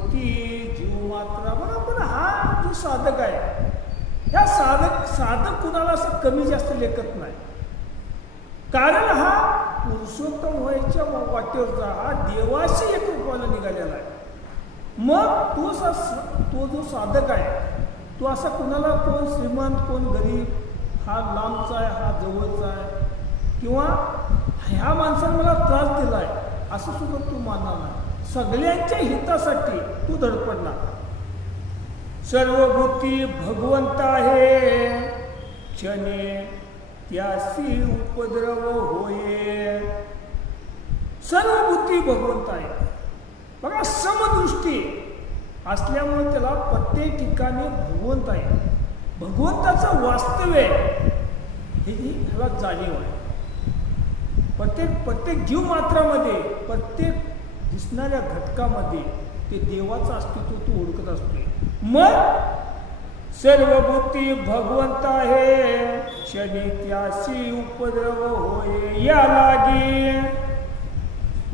सर्वभूती जीव मात्रा. बघा, पण हा जो साधक आहे, ह्या साधक कुणाला असं कमी जास्त लेखत नाही. कारण हा पुरुषोत्तम व्हायच्या वाटेवरचा, हा देवाशी एक रूपाला निघालेला आहे. मग तो जो साधक आहे, तो असा कुणाला, कोण श्रीमंत कोण गरीब, हा लांबचा आहे हा जवळचा आहे, किंवा ह्या माणसाने मला त्रास दिला आहे असं सुद्धा तू मानणार नाही. सगळ्यांच्या हितासाठी तू धडपडणार. सर्वभूती भगवंत आहे, क्षणे त्यासी उपद्रव होये. सर्वभूती भगवंत आहे. बघा, समदृष्टी असल्यामुळे त्याला प्रत्येक ठिकाणी भगवंत आहे. भगवंताचं वास्तव्य हे ह्याला जाणीव आहे. प्रत्येक जीव मात्रामध्ये, प्रत्येक दिसणाऱ्या घटकामध्ये ते देवाचं अस्तित्व तो ओळखत असतो. मग सर्वभूती भगवंत आहे, क्षणी त्यासी उपद्रव होय. या लागी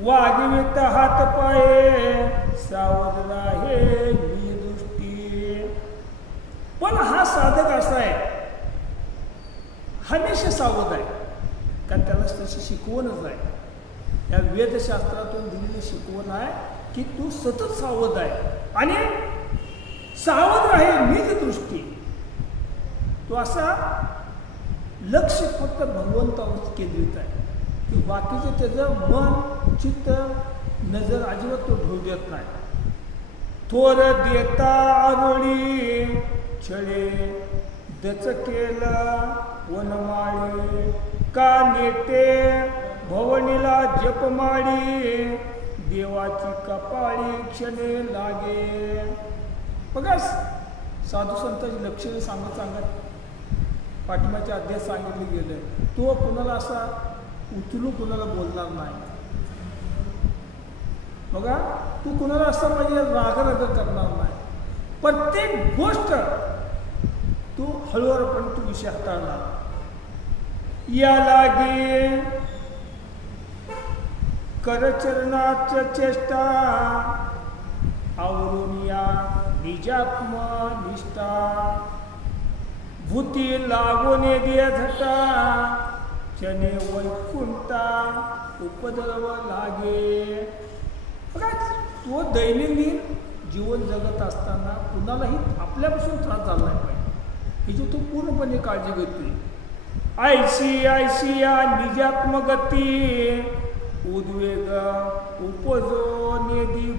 वागवित हात पाये, सावध राहे निदृष्टी. पण हा साधक असा आहे, हमेशा सावध आहे. कारण त्याला तशी शिकवणच आहे. या वेदशास्त्रातून दिलेली शिकवण आहे की तू सतत सावध आहे आणि सावध राहे निज दृष्टी. तो असा लक्ष फक्त भगवंतावर केंद्रित आहे की बाकीचं त्याचं मन चित्त नजर अजिबात तो ढोल देत नाही. थोर देता आरोळी छळे दचकेला वनमाळी, का नेते भवनीला जपमाळी, देवाची कपाळी क्षणे लागे. बघा, साधू संतांची लक्षणे सांगत पाठिंबाचे अध्याय सांगितले गेले. तो कुणाला असा उचलून कुणाला बोलणार नाही. बघा, तू कुणाला असं म्हणजे राग करणार नाही. प्रत्येक गोष्ट तू हळूवारपणे तू विषय हाताळणार. या लागे करचरणाच्या चेष्टा, आवरून या निजात्म निष्ठा, भूती लागून दे झटा, क्षणे वैकुंठा उपद्रव लागे. बघा, तो दैनंदिन जीवन जगत असताना कुणालाही आपल्यापासून त्रास झाला नाही पाहिजे हिची तो पूर्णपणे काळजी घेतोय. ऐशी या निजात्मगती, उद्वेग उपजो नेदी